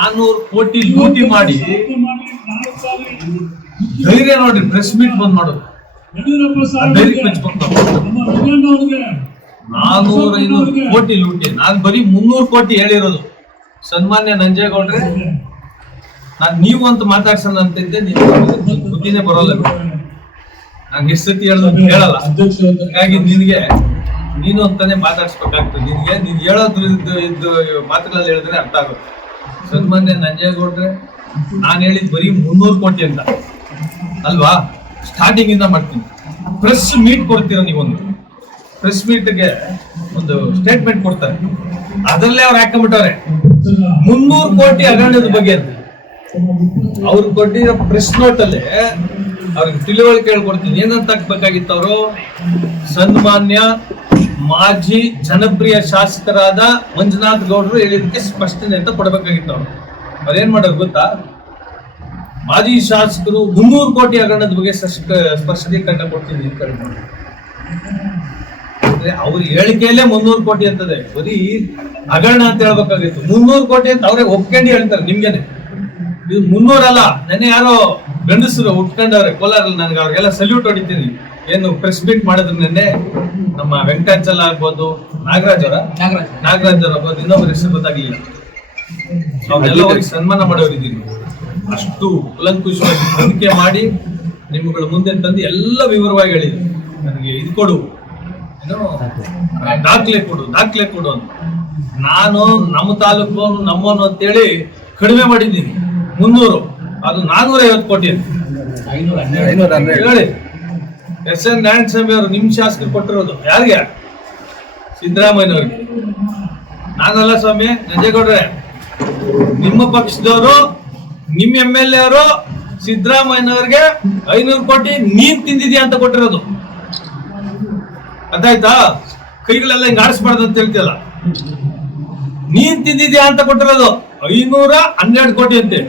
400 ಕೋಟಿ ಲೂಟಿ ಮಾಡಿ ಧೈರ್ಯ ನೋಡ್ರಿ ಪ್ರೆಸ್ ಮೀಟ್ ಬಂದ್ ಮಾಡೋದು. ಧೈರ್ಯ ಮೆಚ್ಬೇಕು. 400-500 ಕೋಟಿ ಲೂಟಿ. ನಾನು ಬರೀ 300 ಕೋಟಿ ಹೇಳಿರೋದು. ಸನ್ಮಾನ್ಯ ನಂಜೇಗೌಡ್ರೆ, ನಾನು ನೀವು ಅಂತ ಮಾತಾಡ್ಸೋಣ ಅಂತಿದ್ದೆ, ನೀವು ಬುದ್ಧಿನೇ ಬರೋಲ್ಲ. ನಾನು ಎಷ್ಟು ಸತಿ ಹೇಳಲ್ಲ. ಹಾಗಾಗಿ ನೀನು ಅಂತಾನೆ ಮಾತಾಡ್ಸ್ಬೇಕಾಗ್ತದೆ. ನೀನ್ ಹೇಳೋದ್ರ ಇದ್ದು ಮಾತುಗಳಲ್ಲಿ ಹೇಳಿದ್ರೆ ಅರ್ಥ ಆಗುತ್ತೆ. ಸನ್ಮಾನ್ಯ ನಂಜೇಗೌಡ್ರೆ, ನಾನು ಹೇಳಿದ್ ಬರೀ 300 ಕೋಟಿ ಅಂತ ಅಲ್ವಾ? ಸ್ಟಾರ್ಟಿಂಗ್ ಇಂದ ಮಾಡ್ತೀನಿ. ಪ್ರೆಸ್ ಮೀಟ್ ಕೊಡ್ತೀರ ನೀವೊಂದು. ಪ್ರೆಸ್ ಮೀಟ್ಗೆ ಒಂದು ಸ್ಟೇಟ್ಮೆಂಟ್ ಕೊಡ್ತಾರೆ, ಅದರಲ್ಲೇ ಅವ್ರು ಹಾಕೊಂಡ್ಬಿಟ್ಟವ್ರೆ 300 ಕೋಟಿ ಹಗರಣದ ಬಗ್ಗೆ ಅಂತ. ಅವ್ರು ಕೊಟ್ಟಿರೋ ಪ್ರೆಸ್ ನೋಟ್ ಅಲ್ಲಿ ಅವ್ರಿಗೆ ತಿಳಿವಳಿಕೆ ಹೇಳ್ಕೊಡ್ತೀನಿ. ಏನಂತ ಹಾಕ್ಬೇಕಾಗಿತ್ತು ಅವರು? ಸನ್ಮಾನ್ಯ ಮಾಜಿ ಜನಪ್ರಿಯ ಶಾಸಕರಾದ ಮಂಜುನಾಥ್ ಗೌಡರು ಹೇಳಿದಕ್ಕೆ ಸ್ಪಷ್ಟನೆ ಅಂತ ಕೊಡಬೇಕಾಗಿತ್ತು. ಅವ್ರೇನ್ ಮಾಡೋದು ಗೊತ್ತಾ? ಮಾಜಿ ಶಾಸಕರು 300 ಕೋಟಿ ಹಗರಣದ ಬಗ್ಗೆ ಸ್ಪಷ್ಟೀಕರಣ ಕೊಡ್ತೀನಿ ಅಂತ ಅವ್ರ ಹೇಳಿಕೆಯಲ್ಲೇ 300 ಕೋಟಿ ಅಂತದೆ. ಬರೀ ಹಗರಣ ಅಂತ ಹೇಳ್ಬೇಕಾಗಿತ್ತು. 300 ಕೋಟಿ ಅಂತ ಅವ್ರೆ ಒಪ್ಕೊಂಡು ಹೇಳ್ತಾರೆ. ನಿಮ್ಗೆನೆ ಇದು 300 ಅಲ್ಲ. ನೆನ್ನೆ ಯಾರೋ ಗಂಡಸರು ಉಟ್ಕೊಂಡವ್ರೆ ಕೋಲಾರಲ್ಲಿ. ನನಗೆ ಅವ್ರಿಗೆಲ್ಲ ಸಲ್ಯೂಟ್ ಹೊಡಿತೀನಿ. ಏನು ಪ್ರೆಸ್ ಮೀಟ್ ಮಾಡಿದ್ರು ನೆನ್ನೆ. ನಮ್ಮ ವೆಂಕಟಾಚಲ ಆಗ್ಬೋದು, ನಾಗರಾಜ್ ಅವ್ರ ಆಗ್ಬೋದು, ಇನ್ನೊಬ್ಬರ ಹೆಸರು ಗೊತ್ತಾಗ್ಲಿಲ್ಲ. ಅವ್ರೆಲ್ಲ ಅವ್ರಿಗೆ ಸನ್ಮಾನ ಮಾಡೋರಿದ್ದೀನಿ. ಅಷ್ಟು ಕುಲಂಕುಷವಾಗಿ ತನಿಖೆ ಮಾಡಿ ನಿಮ್ಗಳ ಮುಂದೆ ತಂದು ಎಲ್ಲ ವಿವರವಾಗಿ ಹೇಳಿದ್ರು. ನನಗೆ ಇದು ಕೊಡು, ಏನು ದಾಖಲೆ ಕೊಡು ಅಂತ. ನಾನು ನಮ್ಮ ತಾಲೂಕು ನಮ್ಮನ್ನು ಅಂತೇಳಿ ಕಡಿಮೆ ಮಾಡಿದ್ದೀನಿ 300. ಅದು 450 ಕೋಟಿ ಅಂತ ಹೇಳಿ ಎಸ್ ಎನ್ ನಾರಾಯಣಸ್ವಾಮಿ ಅವರು ನಿಮ್ ಶಾಸಕರು ಕೊಟ್ಟಿರೋದು. ಯಾರಿಗೆ? ಸಿದ್ದರಾಮಯ್ಯನವ್ರಿಗೆ. ನಾನಲ್ಲ ಸ್ವಾಮಿ, ನಂಜೇಗೌಡ್ರೆ, ನಿಮ್ಮ ಪಕ್ಷದವರು, ನಿಮ್ MLA ಅವರು ಸಿದ್ದರಾಮಯ್ಯನವ್ರಿಗೆ 500 ಕೋಟಿ ನೀನ್ ತಿಂದಿದ್ಯಾ ಅಂತ ಕೊಟ್ಟಿರೋದು. ಅದಾಯ್ತಾ? ಕೈಗಳೆಲ್ಲ ಹಿಂಗ್ ಆಡಿಸ್ಬಾರ್ದು ಅಂತ ಹೇಳ್ತಿಯಲ್ಲ. ನೀನ್ ತಿಂದಿದ್ಯಾ ಅಂತ ಕೊಟ್ಟಿರೋದು 512 ಕೋಟಿ ಅಂತೆ.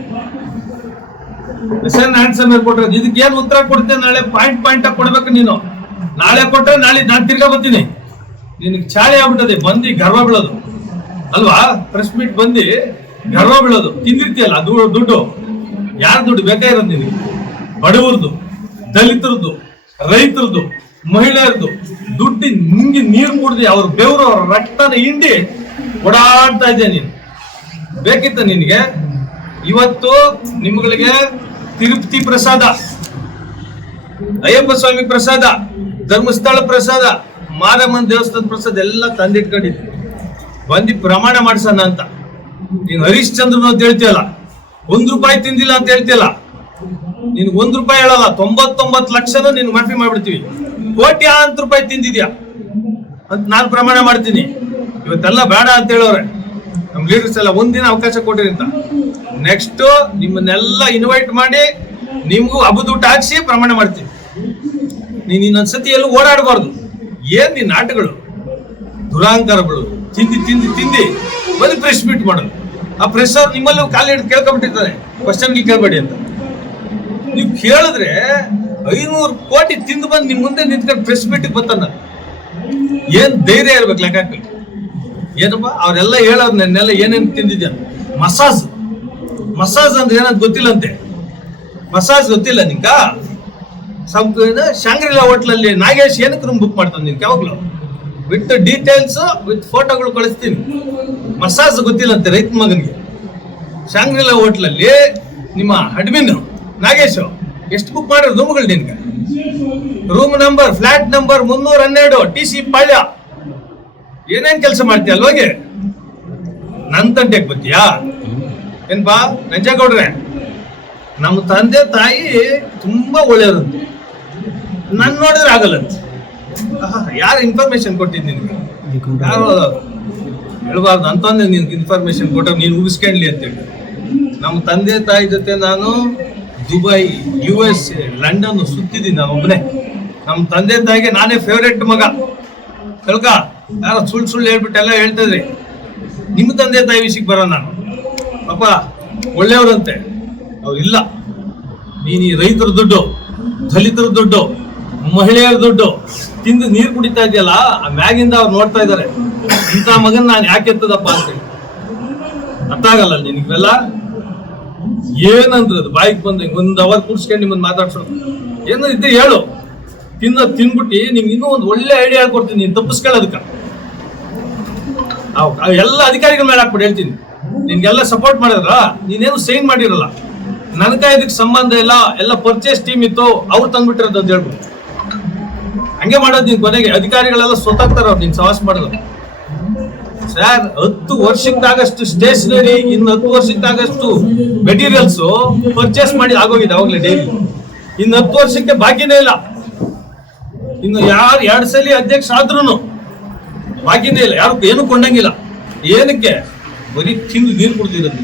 ಎಸ್ ಎನ್ ನಾರಾಯಣಸ್ವಾಮಿ ಕೊಟ್ಟಿರೋದು. ಇದಕ್ಕೆ ಏನ್ ಉತ್ತರ ಕೊಡ್ತೇನೆ? ನಾಳೆ ಪಾಯಿಂಟ್ ಆಗಿ ಕೊಡ್ಬೇಕು ನೀನು. ನಾಳೆ ಕೊಟ್ರೆ ನಾಳೆ ನಾನು ತಿರ್ಗಾ ಬರ್ತೀನಿ. ನಿನಗೆ ಚಾಳಿ ಆಗ್ಬಿಟ್ಟದೆ. ಬಂದು ಗರ್ವ ಬೀಳೋದು ಅಲ್ವಾ? ಪ್ರೆಸ್ ಮೀಟ್ ಬಂದು ಗರ್ವ ಬೀಳೋದು. ತಿಂದಿರ್ತೀಯಲ್ಲ ದುಡ್ಡು. ಯಾರ ದುಡ್ಡು ಬೇಕಾ ಇರೋದು ನಿನಗೆ? ಬಡವರದು, ದಲಿತರದ್ದು, ರೈತರದ್ದು, ಮಹಿಳೆಯರದು ದುಡ್ಡು ನಿಂಗೆ ನೀರು ಕುಡ್ದು ಅವ್ರ ಬೆವರು ಅವ್ರ ರಕ್ತನ ಹಿಂಡಿ ಓಡಾಡ್ತಾ ಇದ್ದೆ ನೀನು. ಬೇಕಿತ್ತ ನಿನಗೆ? ಇವತ್ತು ನಿಮ್ಗಳಿಗೆ ತಿರುಪತಿ ಪ್ರಸಾದ, ಅಯ್ಯಪ್ಪ ಸ್ವಾಮಿ ಪ್ರಸಾದ, ಧರ್ಮಸ್ಥಳ ಪ್ರಸಾದ, ಮಾರಮ್ಮನ ದೇವಸ್ಥಾನ ಪ್ರಸಾದ ಎಲ್ಲ ತಂದಿಟ್ಕೊಂಡಿದ್ವಿ. ಬಂದು ಪ್ರಮಾಣ ಮಾಡ್ಸೋಣ ಅಂತ. ನೀನು ಹರಿಶ್ಚಂದ್ರನು ಅಂತ ಹೇಳ್ತೀಯಲ್ಲ, 1 ರೂಪಾಯಿ ತಿಂದಿಲ್ಲ ಅಂತ ಹೇಳ್ತೀಯಲ್ಲ. ನೀನು 1 ರೂಪಾಯಿ ಹೇಳಲ್ಲ, 99 ಲಕ್ಷನೂ ನೀನು ಮಾಫಿ ಮಾಡ್ಬಿಡ್ತೀವಿ. ಕೋಟ್ಯಾಂತರ ರೂಪಾಯಿ ತಿಂದಿದ್ಯಾ ಅಂತ ನಾನು ಪ್ರಮಾಣ ಮಾಡ್ತೀನಿ. ಇವತ್ತೆಲ್ಲ ಬೇಡ ಅಂತ ಹೇಳೋರೆ ನಮ್ ಲೀಡರ್ಸ್ ಎಲ್ಲ. ಒಂದಿನ ಅವಕಾಶ ಕೊಟ್ಟಿರಿ ಅಂತ. ನೆಕ್ಸ್ಟ್ ನಿಮ್ಮನ್ನೆಲ್ಲ ಇನ್ವೈಟ್ ಮಾಡಿ ನಿಮ್ಗೂ ಹಬ್ಬದೂಟ ಹಾಕ್ಸಿ ಪ್ರಮಾಣ ಮಾಡ್ತೀವಿ. ನೀನ್ ಇನ್ನೊಂದ್ಸತಿ ಎಲ್ಲೂ ಓಡಾಡಬಾರ್ದು. ಏನ್ ನಿನ್ನ ಆಟಗಳು, ದುರಾಂಕಾರಗಳು, ತಿಂದಿ ಬರೀ ಪ್ರೆಸ್ ಮೀಟ್ ಮಾಡೋದು. ಆ ಪ್ರೆಸ್ ಅವ್ರು ನಿಮ್ಮಲ್ಲಿ ಕಾಲು ಹಿಡಿದು ಕೇಳ್ಕೊಂಡ್ಬಿಟ್ಟಿರ್ತಾರೆ, ಕ್ವಶನ್ ಕೇಳ್ಬೇಡಿ ಅಂತ. ನೀವು ಕೇಳಿದ್ರೆ 500 ಕೋಟಿ ತಿಂದು ಬಂದು ನಿಮ್ ಮುಂದೆ ನಿಂತ್ಕೊಂಡು ಪ್ರೆಸ್ ಮೀಟಿಗೆ ಬರ್ತಾನ. ಏನ್ ಧೈರ್ಯ ಇರ್ಬೇಕು ಲೆಕ್ಕ. ಏನಪ್ಪ ಅವರೆಲ್ಲ ಹೇಳೋರು ನನ್ನೆಲ್ಲ ಏನೇನು ತಿಂದಿದ್ಯಾ? ಮಸಾಜ್ ಅಂದ್ರೆ ಏನಂತ ಗೊತ್ತಿಲ್ಲಂತೆ. ಮಸಾಜ್ ಗೊತ್ತಿಲ್ಲ ನಿಂಗ? ಶಾಂಗ್ರಿಲಾ ಹೋಟ್ಲಲ್ಲಿ ನಾಗೇಶ್ ಏನಕ್ಕೆ ರೂಮ್ ಬುಕ್ ಮಾಡ್ತಾನೆ ನಿನ್ಗೆ? ಯಾವಾಗ್ಲೂ ವಿತ್ ಡೀಟೇಲ್ಸ್ ವಿತ್ ಫೋಟೋಗಳು ಕಳಿಸ್ತೀನಿ. ಮಸಾಜ್ ಗೊತ್ತಿಲ್ಲಂತೆ ರೈತ ಮಗನಿಗೆ. ಶಾಂಗ್ರಿಲಾ ಹೋಟ್ಲಲ್ಲಿ ನಿಮ್ಮ ಅಡ್ಮಿನ್ ನಾಗೇಶ್ ಎಷ್ಟು ಬುಕ್ ಮಾಡಿರೋ ರೂಮ್ಗಳು ನಿನ್ಗೆ? Room number, flat number 312 TC ಪಾಳ್ಯ. ಏನೇನ್ ಕೆಲಸ ಮಾಡ್ತೀಯ ಅಲ್ವಾಗೆ? ನನ್ ತಂಟೆಗೆ ಬರ್ತೀಯಾ ಏನ್ಪಾ? ನಂಜೇಗೌಡ್ರೆ, ನಮ್ಮ ತಂದೆ ತಾಯಿ ತುಂಬಾ ಒಳ್ಳೆಯವ್ರಂತೆ. ನನ್ ನೋಡಿದ್ರೆ ಆಗಲ್ಲಂತೆ. ಯಾರು ಇನ್ಫಾರ್ಮೇಶನ್ ಕೊಟ್ಟಿದ್ ನಿನ್ಗೆ? ಯಾರು ಹೇಳ್ಬಾರ್ದು ಅಂತಂದ್ರೆ ನಿನ್ಗೆ ಇನ್ಫಾರ್ಮೇಶನ್ ಕೊಟ್ಟ ನೀನು ಉಗಿಸ್ಕೊಂಡ್ಲಿ ಅಂತೇಳಿ. ನಮ್ಮ ತಂದೆ ತಾಯಿ ಜೊತೆ ನಾನು ದುಬೈ, USA, ಲಂಡನ್ ಸುತ್ತಿದ್ದೀನಿ ನಾನು ಒಬ್ಬನೇ. ನಮ್ಮ ತಂದೆ ತಾಯಿಗೆ ನಾನೇ ಫೇವ್ರೇಟ್ ಮಗ. ಕಲ್ಕ ಯಾರೋ ಸುಳ್ಳು ಹೇಳ್ಬಿಟ್ಟೆಲ್ಲ ಹೇಳ್ತಿದ್ರಿ. ನಿಮ್ಮ ತಂದೆ ತಾಯಿ ವಿಷಯಕ್ಕೆ ಬರೋ ನಾನು ಪಾಪ ಒಳ್ಳೆಯವ್ರಂತೆ. ಅವ್ರಿಲ್ಲ. ನೀನು ಈ ರೈತರ ದುಡ್ಡು, ದಲಿತರ ದುಡ್ಡು, ಮಹಿಳೆಯರ ದುಡ್ಡು ತಿಂದು ನೀರು ಕುಡಿತಾ ಇದೆಯಲ್ಲ, ಆ ಮ್ಯಾಗಿಂದ ಅವ್ರು ನೋಡ್ತಾ ಇದ್ದಾರೆ. ಇಂಥ ಮಗನ್ ನಾನು ಯಾಕೆ ಎತ್ತದಪ್ಪ ಅಂತೇಳಿ. ಅರ್ಥ ಆಗಲ್ಲ ನಿನಗೆಲ್ಲ. ಏನಂದ್ರೆ ಅದು ಬಾಯಿಗೆ ಬಂದ 1 ಅವರ್ ಕೂರ್ಸ್ಕೊಂಡು ನಿಮ್ಮನ್ನ ಮಾತಾಡ್ಸೋದು ಏನೋ ಇದ್ದೆ ಹೇಳು. ತಿನ್ಬಿಟ್ಟು ನಿಮ್ಗೆ ಇನ್ನೂ ಒಂದು ಒಳ್ಳೆ ಐಡಿಯಾ ಹೇಳ್ಕೊಡ್ತೀನಿ, ನೀನು ತಪ್ಪಿಸ್ಕೊಳ್ಳೋದಕ್ಕ ಎಲ್ಲ ಅಧಿಕಾರಿಗಳ ಮೇಲೆ ಹಾಕ್ಬಿಟ್ಟು ಹೇಳ್ತೀನಿ. ನಿನ್ಗೆಲ್ಲ ಸಪೋರ್ಟ್ ಮಾಡಿದ್ರ, ನೀನೇನು ಸೈನ್ ಮಾಡಿರಲ್ಲ, ನನಗ ಇದಕ್ಕೆ ಸಂಬಂಧ ಇಲ್ಲ, ಎಲ್ಲ ಪರ್ಚೇಸ್ ಟೀಮ್ ಇತ್ತು, ಅವ್ರು ತಂದ್ಬಿಟ್ಟಿರೋದು ಅಂತ ಹೇಳ್ಬಿಟ್ಟು ಹಂಗೆ ಮಾಡೋದು. ನೀನ್ ಕೊನೆಗೆ ಅಧಿಕಾರಿಗಳೆಲ್ಲ ಸೊತ್ತಾಗ್ತಾರ ಅವ್ರು ನೀನ್ ಸವಾಸ ಮಾಡೋದು. ಸರ್ 10 ವರ್ಷಕ್ಕಾಗಷ್ಟು ಸ್ಟೇಷನರಿ, ಇನ್ನು 10 ವರ್ಷಕ್ಕಾಗಷ್ಟು ಮೆಟೀರಿಯಲ್ಸ್ ಪರ್ಚೇಸ್ ಮಾಡಿ ಆಗೋಗಿದೆ ಅವಾಗಲೇ ಡೈಲಿ. ಇನ್ನು 10 ವರ್ಷಕ್ಕೆ ಬಾಕಿನೇ ಇಲ್ಲ. ಇನ್ನು ಯಾರು 2 ಸಲ ಅಧ್ಯಕ್ಷ ಆದ್ರೂ ಬಾಕಿನೇ ಇಲ್ಲ, ಯಾರು ಏನು ಕೊಂಡಂಗಿಲ್ಲ. ಏನಕ್ಕೆ? ಬರೀ ತಿಂದು ನೀರು ಕುಡ್ದಿರೋದು.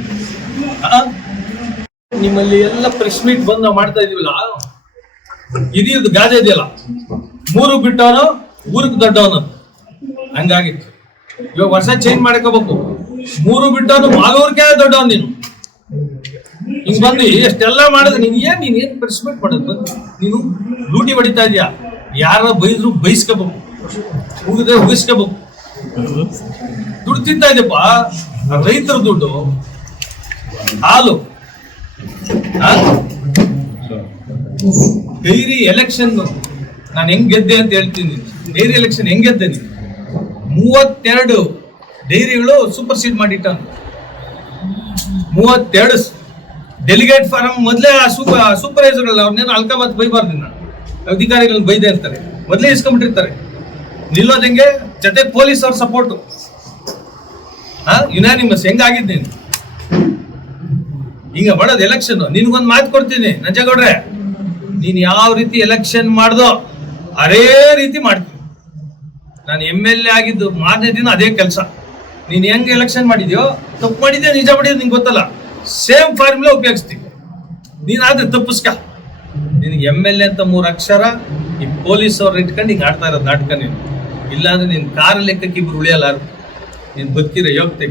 ನಿಮ್ಮಲ್ಲಿ ಎಲ್ಲ ಪ್ರೆಸ್ ಮೀಟ್ ಬಂದು ನಾವು ಮಾಡ್ತಾ ಇದೀವಲ್ಲ, ಇದು ಗಾದೆ ಇದೆಯಲ್ಲ, 3 ಬಿಟ್ಟವನು ಊರಿಗೆ ದೊಡ್ಡವನು ಹಂಗಾಗಿತ್ತು. ಇವಾಗ ವರ್ಷ ಚೇಂಜ್ ಮಾಡ್ಕೋಬೇಕು. 3 ಬಿಟ್ಟವನು ಮಾಗವ್ರಿಗೆ ದೊಡ್ಡವನು ನೀನು. ಹಿಂಗ್ ಬಂದು ಎಷ್ಟೆಲ್ಲ ಮಾಡಿದ್ರೆ ನೀನ್ ಪ್ರೆಸ್ ಮೀಟ್ ಮಾಡೋದು? ನೀನು ಲೂಟಿ ಹೊಡಿತಾ ಇದೀಯಾ. ಯಾರ ಬೈದ್ರು ಬೈಸ್ಕೋಬೇಕು, ಉಗಿದ್ರೆ ಉಗಿಸ್ಕೋಬೇಕು. ದುಡ್ಡು ತಿಂತಾ ಇದೆಯಪ್ಪ, ರೈತರ ದುಡ್ಡು, ಹಾಲು. ಡೈರಿ ಎಲೆಕ್ಷನ್ ನಾನು ಹೆಂಗ್ ಗೆದ್ದೆ ಅಂತ ಹೇಳ್ತೀನಿ. ಡೈರಿ ಎಲೆಕ್ಷನ್ ಹೆಂಗ್ ಗೆದ್ದೆ? 32 ಡೈರಿಗಳು ಸೂಪರ್ ಸೀಡ್ ಮಾಡಿಟ್ಟ. 32 ಡೆಲಿಗೇಟ್ ಫಾರಂ ಮೊದಲೇ ಸೂಪರ್ವೈಸರ್ಗಳು ಅವ್ರನ್ನೇನು ಅಲ್ಕಮತ್ ಬೈಬಾರ್ದು. ಅಧಿಕಾರಿಗಳನ್ನ ಬೈದೆ ಇರ್ತಾರೆ, ಮೊದಲೇ ಇಸ್ಕೊಂಡ್ಬಿಟ್ಟಿರ್ತಾರೆ. ನಿಲ್ಲೋದ್ ಹೆಂಗೆ? ಜೊತೆ ಪೊಲೀಸ್ ಅವ್ರ ಸಪೋರ್ಟು. ಯುನಾನಿಮಸ್ ಹೆಂಗಾಗಿದ್ ನೀನು ಹಿಂಗ ಮಾಡೋದು ಎಲೆಕ್ಷನ್. ನಿನ್ಗೊಂದು ಮಾತು ಕೊಡ್ತೀನಿ ನಂಜೇಗೌಡ್ರೆ, ನೀನ್ ಯಾವ ರೀತಿ ಎಲೆಕ್ಷನ್ ಮಾಡ್ದೋ ಅದೇ ರೀತಿ ಮಾಡ್ತೀನಿ. ನಾನು MLA ಆಗಿದ್ದು ಮಾರನೇ ದಿನ ಅದೇ ಕೆಲಸ. ನೀನ್ ಹೆಂಗ್ ಎಲೆಕ್ಷನ್ ಮಾಡಿದ್ಯೋ, ತಪ್ಪು ಮಾಡಿದ್ಯೋ ನಿಜ ಮಾಡಿದ್ಯೋ ನಿಂಗೆ ಗೊತ್ತಲ್ಲ, ಸೇಮ್ ಫಾರ್ಮುಲಾ ಉಪಯೋಗಿಸ್ತೀನಿ. ನೀನಾದ್ರೆ ತಪ್ಪಿಸ್ಕ. ನಿನಗೆ MLA ಅಂತ 3 ಅಕ್ಷರ, ಈ ಪೊಲೀಸ್ ಅವ್ರು ಇಟ್ಕೊಂಡು ಹಿಂಗೆ ಆಡ್ತಾ ಇರೋದು ನಾಟಕ ನೀನು. ಇಲ್ಲಾಂದ್ರೆ ನಿನ್ ಕಾರ್ ಲೆಕ್ಕಕ್ಕೆ ಇಬ್ರು ಉಳಿಯಲ್ಲಾರು. ನೀನ್ ಬದುಕಿರೋ ಯೋಗ್ಯತೆ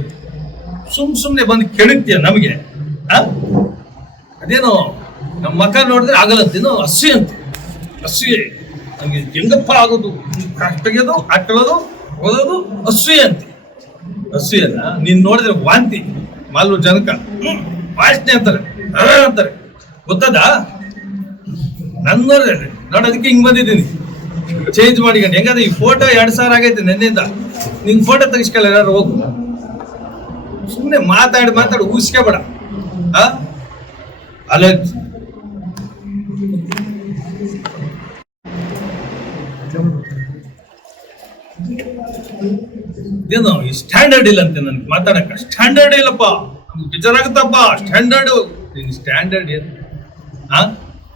ಸುಮ್ನೆ ಬಂದು ಕೆಣಕ್ತೀಯ ನಮಗೆ. ಅದೇನೋ ನಮ್ಮ ಮಕ್ಕ ನೋಡಿದ್ರೆ ಆಗಲ್ಲಂತೇನೋ ಅಸೂಯೆ ಅಂತ. ಅಸೂಯೆ ಹಂಗೆ ಹೆಂಗಪ್ಪ ಆಗೋದು, ತೆಗೆಯೋದು, ಹಾಕೊಳ್ಳೋದು, ಓದೋದು ಅಸೂಯೆ ಅಂತ. ಅಸೂಯೆನ ನೀನ್ ನೋಡಿದ್ರೆ ವಾಂತಿ, ಮಾಲ್ವ ಜನಕ ವಾಸನೆ ಅಂತಾರೆ ಗೊತ್ತದ? ನನ್ನ ನೋಡೋದಕ್ಕೆ ಹಿಂಗ್ ಬಂದಿದ್ದೀನಿ, ಚೇಂಜ್ ಮಾಡಿಕೊಂಡು. ಹೆಂಗಾದ್ರೆ ಈ ಫೋಟೋ 2000 ಆಗೈತೆ ನೆನ್ನೆಯಿಂದ. ನಿನ್ ಫೋಟೋ ತೆಗಿಸ್ಕೊಳ್ಳ ಯಾರು ಹೋಗು. ಸುಮ್ಮನೆ ಮಾತಾಡಿ ಊಸ್ಕೋಬೇಡ. ಅಲ್ಲೇ ಇದೇನು ಈ ಸ್ಟ್ಯಾಂಡರ್ಡ್ ಇಲ್ಲ ಅಂತ ನನ್ಗೆ ಮಾತಾಡಕ. ಸ್ಟ್ಯಾಂಡರ್ಡ್ ಇಲ್ಲಪ್ಪ, ಬೇಜಾರಾಗುತ್ತಪ್ಪ. ಸ್ಟ್ಯಾಂಡರ್ಡ್ ಏನು?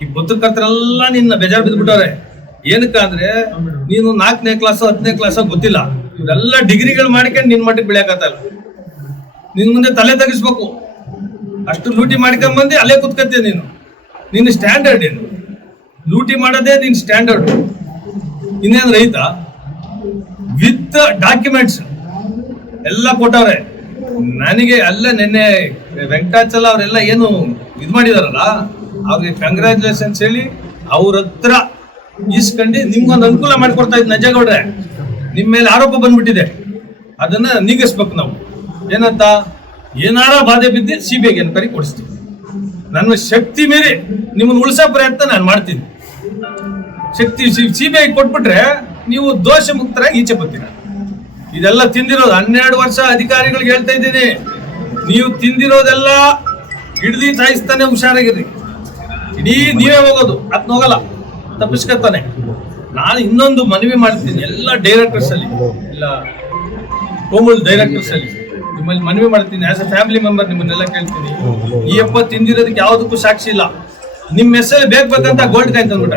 ಈ ಪತ್ರಕರ್ತರೆಲ್ಲ ನಿನ್ನ ಬೇಜಾರು ಬಿದ್ದುಬಿಟ್ಟವ್ರೆ. ಏನಕ್ಕ ಅಂದ್ರೆ ನೀನು 4ನೇ ಕ್ಲಾಸು 10ನೇ ಕ್ಲಾಸು ಗೊತ್ತಿಲ್ಲ, ಇವರೆಲ್ಲ ಡಿಗ್ರಿಗಳು ಮಾಡ್ಕೊಂಡು ನಿನ್ ಮಟ್ಟಿಗೆ ಬೆಳೆಯಕತ್ತಲ್ಲ. ನಿನ್ ಮುಂದೆ ತಲೆ ತಗಿಸ್ಬೇಕು. ಅಷ್ಟು ಲೂಟಿ ಮಾಡ್ಕೊಂಡ್ ಅಲ್ಲೇ ಕುತ್ಕತ್ತೀಯ ನೀನು. ನಿನ್ನ ಸ್ಟ್ಯಾಂಡರ್ಡ್ ಏನು? ಲೂಟಿ ಮಾಡೋದೇ ನಿನ್ ಸ್ಟ್ಯಾಂಡರ್ಡ್. ಇನ್ನೇನು ರೈತ ವಿತ್ ಡಾಕ್ಯುಮೆಂಟ್ಸ್ ಎಲ್ಲ ಕೊಟ್ಟವ್ರೆ ನನಗೆ. ಅಲ್ಲ ನೆನ್ನೆ ವೆಂಕಟಾಚಲ ಅವರೆಲ್ಲ ಏನು ಇದು ಮಾಡಿದಾರಲ್ಲ, ಅವ್ರಿಗೆ ಕಂಗ್ರ್ಯಾಚುಲೇಷನ್ಸ್ ಹೇಳಿ ಅವ್ರ ಹತ್ರ ಈಸ್ಕೊಂಡು ನಿಮ್ಗೊಂದು ಅನುಕೂಲ ಮಾಡಿಕೊಡ್ತಾ ಇದ್ ನಂಜೇಗೌಡ್ರೆ. ನಿಮ್ಮ ಮೇಲೆ ಆರೋಪ ಬಂದ್ಬಿಟ್ಟಿದೆ, ಅದನ್ನ ನೀಗಿಸ್ಬೇಕು ನಾವು. ಏನಂತ? ಏನಾರ ಬಾಧೆ ಬಿದ್ದು CBIಗೆ ಎನ್ಕ್ವೈರಿ ಕೊಡಿಸ್ತೀವಿ. ನನ್ನ ಶಕ್ತಿ ಮೀರಿ ನಿಮ್ಮನ್ನು ಉಳಿಸೋ ಪ್ರಯತ್ನ ನಾನು ಮಾಡ್ತೀನಿ. ಶಕ್ತಿ CBI ಕೊಟ್ಬಿಟ್ರೆ ನೀವು ದೋಷ ಮುಕ್ತರಾಗಿ ಈಚೆ ಬರ್ತೀರ. ಇದೆಲ್ಲ ತಿಂದಿರೋದು 12 ವರ್ಷ ಅಧಿಕಾರಿಗಳಿಗೆ ಹೇಳ್ತಾ ಇದ್ದೀನಿ. ನೀವು ತಿಂದಿರೋದೆಲ್ಲ ಹಿಡ್ದಿ ಸಾಯಿಸ್ತಾನೆ, ಹುಷಾರಾಗಿರ್ರಿ. ಇಡೀ ನೀವೇ ಹೋಗೋದು, ಅದ್ನ ಹೋಗಲ್ಲ, ತಪ್ಪಿಸ್ಕೊತಾನೆ. ನಾನು ಇನ್ನೊಂದು ಮನವಿ ಮಾಡ್ತೀನಿ ಎಲ್ಲ ಡೈರೆಕ್ಟರ್ಸ್ ಅಲ್ಲಿ, ಎಲ್ಲ ಕೋಮಲ್ ಡೈರೆಕ್ಟರ್ಸ್ ಅಲ್ಲಿ ನಿಮ್ಮಲ್ಲಿ ಮನವಿ ಮಾಡ್ತೀನಿ. ಆಸ್ ಅ ಫ್ಯಾಮಿಲಿ ಮೆಂಬರ್ ನಿಮ್ಮನ್ನೆಲ್ಲ ಕೇಳ್ತೀನಿ. ಈ ಅಪ್ಪ ತಿಂದಿರೋದಕ್ಕೆ ಯಾವುದಕ್ಕೂ ಸಾಕ್ಷಿ ಇಲ್ಲ. ನಿಮ್ಮ ಹೆಸರು ಬೇಕಂತ ಗೋಲ್ಡ್ ಕಾಯಿನ್ ತಂದ್ಬಿಟ್ಟ.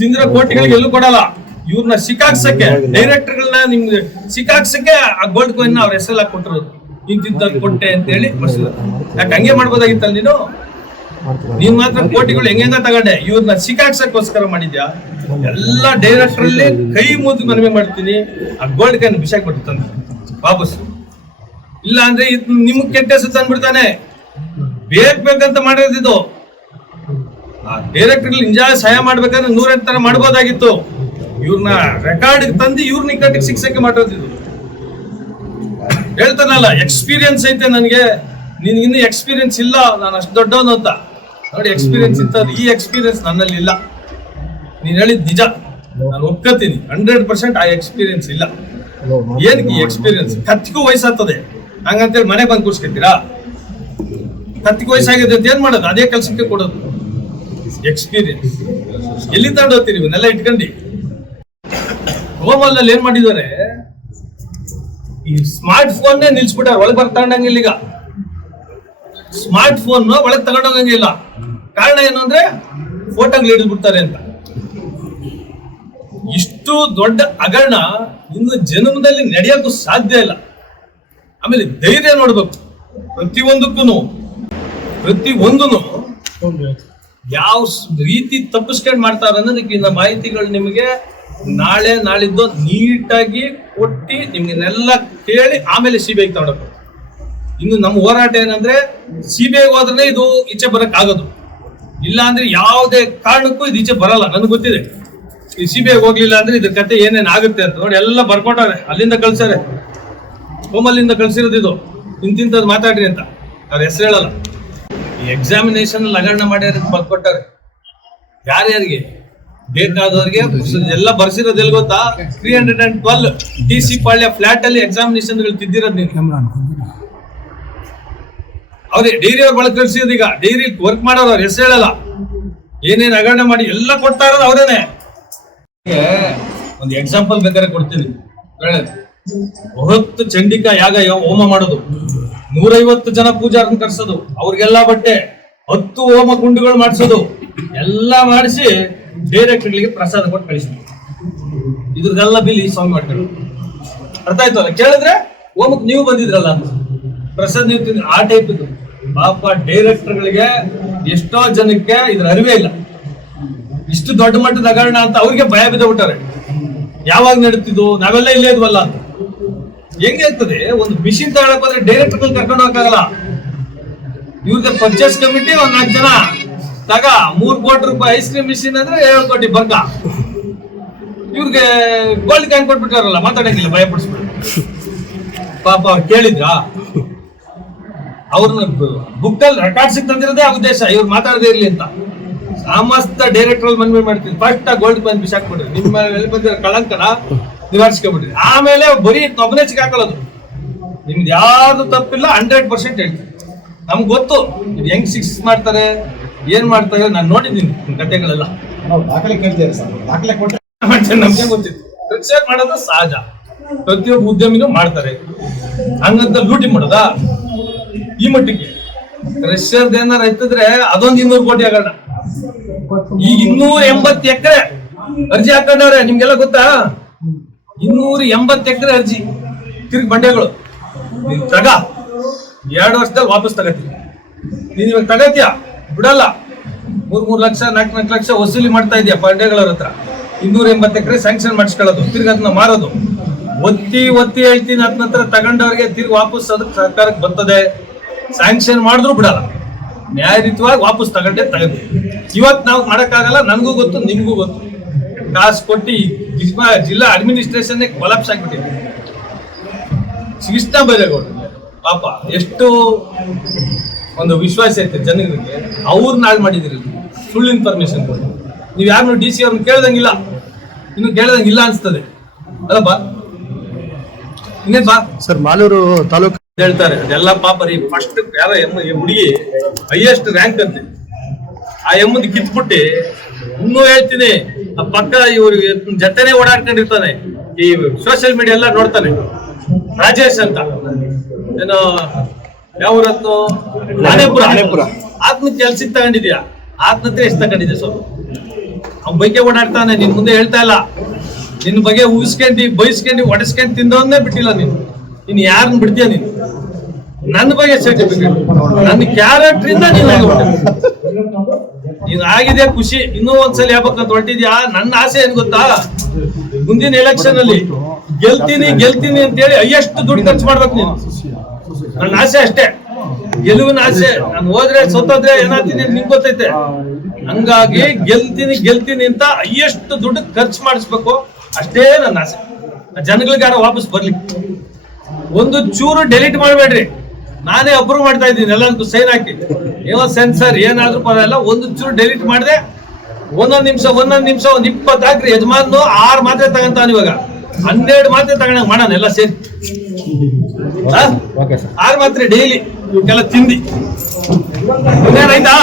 ತಿಂದಿರೋ ಕೋಟಿಗಳಿಗೆ ಎಲ್ಲೂ ಕೊಡಲ್ಲ. ಇವ್ರನ್ನ ಸಿಕ್ಕಾಕ್ಸಕ್ಕೆ, ಡೈರೆಕ್ಟರ್ಗಳನ್ನ ನಿಮ್ಗೆ ಸಿಕ್ಕಾಕ್ಸಕ್ಕೆ ಆ ಗೋಲ್ಡ್ ಕಾಯಿನ್ ಅವ್ರ ಹೆಸರೆಲ್ಲ ಕೊಟ್ಟಿರೋದು. ಇಂತಿಂತ ಕೊಟ್ಟೆ ಅಂತ ಹೇಳಿ ಯಾಕೆ ಹಂಗೆ ಮಾಡ್ಬೋದಾಗಿತ್ತಲ್ಲ ನೀನು? ನೀನ್ ಮಾತ್ರ ಕೋಟಿಗಳು ಹೆಂಗ ತಗೊಂಡೆ, ಇವ್ರನ್ನ ಸಿಕ್ಕಾಕ್ಸಕ್ಕೋಸ್ಕರ ಮಾಡಿದ್ಯಾ? ಎಲ್ಲ ಡೈರೆಕ್ಟರ್ ಅಲ್ಲಿ ಕೈ ಮುದ್ದು ಮನವಿ ಮಾಡ್ತೀನಿ, ಆ ಗೋಲ್ಡ್ ಕಾಯಿನ್ ಬಿಸಾಕ್ ಕೊಡ್ತಾನೆ ವಾಪಸ್. ಇಲ್ಲ ಅಂದ್ರೆ ನಿಮ್ಗೆ ಕೆಟ್ಟ ಹೆಸರು ತಂದ್ಬಿಡ್ತಾನೆ. ಬೇಕಂತ ಮಾಡಿರೋದಿದು. ಆ ಡೈರೆಕ್ಟರ್ ನಿಜ ಸಹಾಯ ಮಾಡ್ಬೇಕಂದ್ರೆ 108 ತರ ಮಾಡ್ಬೋದಾಗಿತ್ತು. ಇವ್ರನ್ನ ರೆಕಾರ್ಡ್ ತಂದು ಇವ್ರನ್ನ ಇಕ್ಕಟ್ಟಿಗೆ ಶಿಕ್ಷಕ್ಕೆ ಮಾಡೋದಿದ್ದು. ಹೇಳ್ತಾನಲ್ಲ, ಎಕ್ಸ್ಪೀರಿಯನ್ಸ್ ಐತೆ ನನಗೆ, ನಿನ್ಗಿನ್ನೂ ಎಕ್ಸ್ಪೀರಿಯನ್ಸ್ ಇಲ್ಲ, ನಾನು ಅಷ್ಟು ದೊಡ್ಡವನು ಅಂತ ನೋಡಿ. ಎಕ್ಸ್ಪೀರಿಯನ್ಸ್ ಇರ್ತದೆ, ಈ ಎಕ್ಸ್ಪೀರಿಯನ್ಸ್ ನನ್ನಲ್ಲಿ ಇಲ್ಲ. ನೀನ್ ಹೇಳಿದ್ ನಿಜ, ನಾನು ಒಪ್ಕೋತೀನಿ 100%. ಆ ಎಕ್ಸ್ಪೀರಿಯನ್ಸ್ ಇಲ್ಲ. ಏನಕ್ಕೆ ಈ ಎಕ್ಸ್ಪೀರಿಯನ್ಸ್? ಕತ್ತಿಗೂ ವಯಸ್ಸಾಗ್ತದೆ ಹಂಗಂತೇಳಿ ಮನೆ ಬಂದು ಕೂರ್ಸ್ಕೊತೀರಾ? ಕತ್ತಿಗೂ ವಯಸ್ಸಾಗಿದೆ ಅಂತ ಏನ್ ಮಾಡೋದು? ಅದೇ ಕೆಲ್ಸಕ್ಕೆ ಕೊಡೋದು ಎಕ್ಸ್ಪೀರಿಯನ್ಸ್. ಎಲ್ಲಿ ತಗೊಂಡೋಗ್ತೀರಿ ಇವನ್ನೆಲ್ಲ ಇಟ್ಕೊಂಡು? ಹೋಮಲ್ಲಿ ಏನ್ ಮಾಡಿದ್ದಾರೆ, ಈ ಸ್ಮಾರ್ಟ್ ಫೋನ್ ನಿಲ್ಸ್ಬಿಟ್ಟಾರ, ಒಳಗೆ ಬರ್ತಾಂಡಂಗಿಲ್ಲ. ಈಗ ಸ್ಮಾರ್ಟ್ ಫೋನ್ ಒಳಗೆ ತಗೊಂಡೋಗಂಗಿಲ್ಲ. ಕಾರಣ ಏನು ಅಂದ್ರೆ ಫೋಟೋಗಳು ಹಿಡಿದ್ಬಿಡ್ತಾರೆ ಅಂತ. ಇಷ್ಟು ದೊಡ್ಡ ಹಗರಣ ಇನ್ನು ಜನ್ಮದಲ್ಲಿ ನಡೆಯೋಕ್ಕೂ ಸಾಧ್ಯ ಇಲ್ಲ. ಆಮೇಲೆ ಧೈರ್ಯ ನೋಡ್ಬೇಕು. ಪ್ರತಿಯೊಂದೂ ಯಾವ ರೀತಿ ತಪ್ಪಿಸ್ಕೊಂಡು ಮಾಡ್ತಾರೆ ಅನ್ನೋದಕ್ಕಿಂತ ಮಾಹಿತಿಗಳು ನಿಮಗೆ ನಾಳೆ ನಾಳಿದ್ದು ನೀಟಾಗಿ ಕೊಟ್ಟು ನಿಮ್ಗೆಲ್ಲ ಕೇಳಿ ಆಮೇಲೆ ಸಿಬಿಐಗೆ ತಗೊಂಡೋಗ್ಬೇಕು. ಇನ್ನು ನಮ್ಮ ಹೋರಾಟ ಏನಂದ್ರೆ ಸಿಬಿಐಗೆ ಹೋದ್ರೆ ಇದು ಈಚೆ ಬರಕ್ ಆಗೋದು ಇಲ್ಲ. ಅಂದ್ರೆ ಯಾವುದೇ ಕಾರಣಕ್ಕೂ ಇದು ಈಚೆ ಬರಲ್ಲ. ನನಗೆ ಗೊತ್ತಿದೆ, ಈ ಸಿಬಿಐಗೆ ಹೋಗ್ಲಿಲ್ಲ ಅಂದ್ರೆ ಇದ್ರ ಕತೆ ಏನೇನ್ ಆಗುತ್ತೆ ಅಂತ ನೋಡಿ. ಎಲ್ಲ ಬರ್ಕೊಟ್ಟಾರೆ, ಅಲ್ಲಿಂದ ಕಳ್ಸಾರೆ, ಹೋಮಲ್ಲಿಂದ ಕಳ್ಸಿರೋದು. ಇದು ಇಂತಿಂತದ್ ಮಾತಾಡ್ರಿ ಅಂತ ಅವ್ರ ಹೆಸರು ಹೇಳಲ್ಲ. ಈ ಎಕ್ಸಾಮಿನೇಷನ್ ಹಗರಣ ಮಾಡ್ಯಾರ ಬರ್ಕೊಟ್ಟಾರೆ. ಯಾರ್ಯಾರಿಗೆ ಬೇಕಾದವ್ರಿಗೆ ಎಲ್ಲ ಬರ್ಸಿರೋದು ಎಲ್ಲಿ ಗೊತ್ತಾ? 312 DC ಪಾಳ್ಯ ಫ್ಲಾಟ್ ಅಲ್ಲಿ ಎಕ್ಸಾಮಿನೇಷನ್ ತಿದ್ದಿರೋದು. ನೀವು ಅವ್ರಿಗೆ ಡೈರಿ ಅವ್ರ ಬಳಕೆ ಕಳ್ಸಿರೋದು. ಈಗ ಡೈರಿ ವರ್ಕ್ ಮಾಡೋರು ಅವ್ರ ಹೆಸರು ಹೇಳಲ್ಲ. ಏನೇನ್ ಹಗರಣ ಮಾಡಿ ಎಲ್ಲ ಕೊಡ್ತಾ ಇರೋದು ಅವ್ರೇನೆ. ಒಂದು ಎಕ್ಸಾಂಪಲ್ ಬೇಕಾದ್ರೆ ಕೊಡ್ತೀನಿ. ಬೃಹತ್ ಚಂಡಿಕಾ ಯಾಗ ಹೋಮ ಮಾಡೋದು, 150 ಜನ ಪೂಜಾರನ್ನ ಕರ್ಸೋದು, ಅವ್ರಿಗೆಲ್ಲ ಬಟ್ಟೆ, 10 ಹೋಮ ಕುಂಡುಗಳು ಮಾಡಿಸೋದು, ಎಲ್ಲ ಮಾಡಿಸಿ ಡೈರೆಕ್ಟರ್ಗಳಿಗೆ ಪ್ರಸಾದ ಕೊಟ್ಟು ಕಳಿಸಿದ್ರು. ಇದ್ರದೆಲ್ಲ ಬಿಲ್ ಈ ಸ್ವಾಮಿ ಮಾಡ್ತಾರೆ. ಅರ್ಥ ಆಯ್ತು ಅಲ್ಲ? ಕೇಳಿದ್ರೆ ಹೋಮಕ್ಕೆ ನೀವು ಬಂದಿದ್ರಲ್ಲ ಪ್ರಸಾದ್ ನೀವು ತಿಂದ್ರೆ ಆ ಟೈಪ್ ಇದು. ಪಾಪ ಡೈರೆಕ್ಟರ್ಗಳಿಗೆ ಎಷ್ಟೋ ಜನಕ್ಕೆ ಇದ್ರ ಅರಿವೇ ಇಲ್ಲ. ಇಷ್ಟು ದೊಡ್ಡ ಮಟ್ಟದ ಹಗರಣ ಅಂತ ಅವ್ರಿಗೆ ಭಯ ಬಿದ್ದಬಿಟ್ಟಾರೆ. ಯಾವಾಗ ನಡೀತಿದ್ದು? ನಾವೆಲ್ಲ ಇಲ್ಲೇ ಇದ್ವಲ್ಲ ಅಂತ. ಹೆಂಗೆ ಆಗ್ತದೆ? ಒಂದು ಮಿಷಿನ್ ತಗೊಳಕ್ ಹೋದ್ರೆ ಡೈರೆಕ್ಟರ್ ಕರ್ಕೊಂಡು ಹೋಗಕ್ಕಾಗಲ್ಲ. ಇವ್ರಿಗೆ ಪರ್ಚೇಸ್ ಕಮಿಟಿ 4 ಜನ ತಗ 3 ಕೋಟಿ ರೂಪಾಯಿ ಐಸ್ ಕ್ರೀಮ್ ಮಿಷಿನ್ ಅಂದ್ರೆ 7 ಕೋಟಿ ಬರ್ಕ. ಇವ್ರಿಗೆ ಗೋಲ್ಡ್ ಕ್ಯಾನ್ ಕೊಟ್ಬಿಟ್ಟಾರಲ್ಲ, ಮಾತಾಡಂಗಿಲ್ಲ, ಭಯ ಪಡಿಸ್ಬಿಟ್ಟು. ಪಾಪ ಅವ್ರು ಕೇಳಿದ್ರ? ಅವ್ರನ್ನ ಬುಕ್ಕಲ್ಲಿ ರೆಕಾರ್ಡ್ ತಂದಿರೋದೇ ಆ ಉದ್ದೇಶ, ಇವ್ರು ಮಾತಾಡದೇ ಇರ್ಲಿ ಅಂತ. ಸಮಸ್ತ ಡೈರೆಕ್ಟರ್ ಮನವಿ ಮಾಡ್ತೀನಿ, ಫಸ್ಟ್ ಆ ಗೋಲ್ಡ್ ಬಂದು ಬಿಸಾಕ್ಬಿಡ್ರಿ. ನಿಮ್ಮ ಎಲ್ಲಿ ಬಂದಿರೋ ಕಳಂಕನ ನಿವಾರಿಸ್ಕೊಬಿಡ್ರಿ. ಆಮೇಲೆ ಬರೀ ಒಬ್ಬನೇ ಸಿಕ್ಕಾಕೊಳ್ಳೋದು. ನಿಮ್ದು ಯಾವ್ದು ತಪ್ಪಿಲ್ಲ, 100% ಹೇಳ್ತೀನಿ. ನಮ್ಗೆ ಗೊತ್ತು ಇದು ಹೆಂಗ್ ಶಿಕ್ಷೆ ಮಾಡ್ತಾರೆ, ಏನ್ ಮಾಡ್ತಾರೆ. ನಾನು ನೋಡಿದ್ದೀನಿ ಕಥೆಗಳೆಲ್ಲ. ನಮ್ಗೆ ಗೊತ್ತಿತ್ತು. ಕೃಷಿ ಮಾಡೋದು ಸಹಜ, ಪ್ರತಿಯೊಬ್ಬ ಉದ್ಯಮಿನೂ ಮಾಡ್ತಾರೆ. ಹಂಗಂತ ಲೂಟಿ ಮಾಡೋದಾ? ಈ ಮಟ್ಟಿಗೆ ಕ್ರಷರ್ದ ಏನಾರ ಎತ್ತಿದ್ರೆ ಅದೊಂದು 200 ಕೋಟಿ ಆಗೋಣ. ಈಗ 280 ಎಕರೆ ಅರ್ಜಿ ಹಾಕೊಂಡವ್ರೆ. ನಿಮ್ಗೆಲ್ಲ ಗೊತ್ತಾ? 280 ಎಕರೆ ಅರ್ಜಿ, ತಿರ್ಗಿ ಬಂಡೆಗಳು. ನೀನ್ ತಗ 2 ವರ್ಷದಲ್ಲಿ ವಾಪಸ್ ತಗತ್ತೀನಿ. ನೀನ್ ಇವಾಗ ತಗತ್ತೀಯ ಬಿಡಲ್ಲ. 3 ಲಕ್ಷ 4 ಲಕ್ಷ ವಸೂಲಿ ಮಾಡ್ತಾ ಇದೀಯ ಬಂಡೆಗಳವ್ರ ಹತ್ರ. 280 ಎಕರೆ ಸ್ಯಾಂಕ್ಷನ್ ಮಾಡಿಸ್ಕೊಳ್ಳೋದು, ತಿರ್ಗಿ ಅದನ್ನ ಮಾರೋದು. ಒತ್ತಿ ಹೇಳ್ತೀನಿ, ಅದನ್ನ ಹತ್ರ ತಗೊಂಡವ್ರಿಗೆ ತಿರ್ಗಿ ವಾಪಸ್ ಅದಕ್ಕೆ ಸರ್ಕಾರಕ್ಕೆ ಬರ್ತದೆ. ಸ್ಯಾಂಕ್ಷನ್ ಮಾಡಿದ್ರು ಬಿಡಲ್ಲ, ನ್ಯಾಯಯುತವಾಗಿ ವಾಪಸ್ ತಗೊಂಡೆ ತಗೊಂಡು. ಇವತ್ತು ನಾವು ಮಾಡಕ್ಕಾಗಲ್ಲ, ನನಗೂ ಗೊತ್ತು, ನಿಮ್ಗೂ ಗೊತ್ತು. ಕಾಸು ಕೊಟ್ಟು ಜಿಲ್ಲಾ ಅಡ್ಮಿನಿಸ್ಟ್ರೇಷನ್ ಕೊಲಾಪ್ಸ್ ಆಗ್ಬಿಟ್ಟಿದೆ. ಕೃಷ್ಣ ಬೈರೇಗೌಡರು ಪಾಪ ಎಷ್ಟು ಒಂದು ವಿಶ್ವಾಸ ಐತೆ ಜನರಿಗೆ. ಅವ್ರನ್ನ ಹಾಳು ಮಾಡಿದಿರಿ, ಸುಳ್ಳು ಇನ್ಫಾರ್ಮೇಶನ್ ಕೊಟ್ಟು. ನೀವು ಯಾರನ್ನು DC ಅವ್ರನ್ನ ಕೇಳ್ದಂಗಿಲ್ಲ, ಇನ್ನು ಕೇಳ್ದಂಗಿಲ್ಲ ಅನ್ಸ್ತದೆ ಅಲ್ಲಪ್ಪ. ಇನ್ನೇನ್ ಬಾ ಸರ್, ಮಾಲೂರು ತಾಲೂಕು ಹೇಳ್ತಾರೆ ಅದೆಲ್ಲ ಪಾಪ ರೀ. ಫಸ್ಟ್ ಯಾರ ಹುಡುಗಿ ಹೈಯೆಸ್ಟ್ ರ್ಯಾಂಕ್ ಅಂತೆ, ಆ ಎಮ್ಮದ್ ಕಿತ್ಬಿಟ್ಟು ಇನ್ನೂ ಹೇಳ್ತೀನಿ, ಆ ಪಕ್ಕ ಇವ್ರಿಗೆ ಜೊತೆನೆ ಓಡಾಡ್ಕೊಂಡಿರ್ತಾನೆ. ಈ ಸೋಷಿಯಲ್ ಮೀಡಿಯಾ ಎಲ್ಲ ನೋಡ್ತಾನೆ. ರಾಜೇಶ್ ಅಂತ ಏನೋ ಯಾವೂರತ್ತು ಆನೆಪುರ. ಆತ್ಮ ಕೆಲ್ಸಕ್ಕೆ ತಗೊಂಡಿದ್ಯಾ? ಆತ್ಮಹತ್ಯೆ ಎಷ್ಟು ತಗೊಂಡಿದ್ಯಾ? ಸ್ವಲ್ಪ ಅವ್ನ ಬಗ್ಗೆ ಓಡಾಡ್ತಾನೆ. ನಿನ್ ಮುಂದೆ ಹೇಳ್ತಾ ಇಲ್ಲ. ನಿನ್ ಬಗ್ಗೆ ಉಗಿಸ್ಕೊಂಡಿ ಬೈಸ್ಕೊಂಡಿ ಒಡಿಸ್ಕೊಂಡ್ ತಿಂದವನ್ನೇ ಬಿಟ್ಟಿಲ್ಲ ನೀನು. ಇನ್ ಯಾರನ್ನ ಬಿಡ್ತೀಯ ನೀನು? ನನ್ನ ಬಗ್ಗೆ ಸರ್ಟಿಫಿಕೇಟ್, ನನ್ನ ಕ್ಯಾರೆಕ್ಟರ್ ಇಂದ ನೀನು ಆಗಿದೆ ಖುಷಿ. ಇನ್ನೂ ಒಂದ್ಸಲ ಹೇಳ್ಬೇಕಂತ ಹೊರಟಿದ್ಯಾ? ನನ್ನ ಆಸೆ ಏನ್ ಗೊತ್ತಾ? ಮುಂದಿನ ಎಲೆಕ್ಷನ್ ಅಲ್ಲಿ ಗೆಲ್ತೀನಿ ಅಂತೇಳಿ ಹೈಯೆಸ್ಟ್ ದುಡ್ಡು ಖರ್ಚು ಮಾಡ್ಬೇಕು ನೀನು. ನನ್ನ ಆಸೆ ಅಷ್ಟೇ, ಗೆಲುವಿನ ಆಸೆ. ನಾನು ಹೋದ್ರೆ ಸೋತೋದ್ರೆ ಏನಾಗ್ತೀನಿ ಅಂತ ನಿಂಗೆ ಗೊತ್ತೈತೆ. ಹಂಗಾಗಿ ಗೆಲ್ತೀನಿ ಅಂತ ಹೈಯೆಸ್ಟ್ ದುಡ್ಡು ಖರ್ಚು ಮಾಡಿಸ್ಬೇಕು, ಅಷ್ಟೇ ನನ್ನ ಆಸೆ. ಜನಗಳಿಗೆ ಯಾರೋ ವಾಪಸ್ ಬರ್ಲಿ. ಒಂದು ಚೂರು ಡೆಲೀಟ್ ಮಾಡಬೇಡ್ರಿ. ನಾನೇ ಅಪ್ರೂವ್ ಮಾಡ್ತಾ ಇದ್ದೀನಿ ಎಲ್ಲದಕ್ಕೂ ಸೈನ್ ಹಾಕಿ. ಏನೋ ಸೆನ್ಸರ್ ಏನಾದ್ರೂ ಪರವಾಗಿಲ್ಲ, ಒಂದು ಚೂರು ಡೆಲಿಟ್ ಮಾಡಿದೆ. ಒಂದೊಂದು ನಿಮಿಷ ಒಂದು 20 ಹಾಕ್ರಿ. ಯಜಮಾನ್ 6 ಮಾತ್ರೆ ತಗೊಂತಾನ, ಇವಾಗ 12 ಮಾತ್ರೆ ತಗೊಂಡಂಗ ಮಾಡೋಣ ಎಲ್ಲ ಸೇರಿ. 6 ಮಾತ್ರೆ ಡೈಲಿ ಇವಕ್ಕೆಲ್ಲ ತಿಂದಿ. ಆಯ್ತಾ?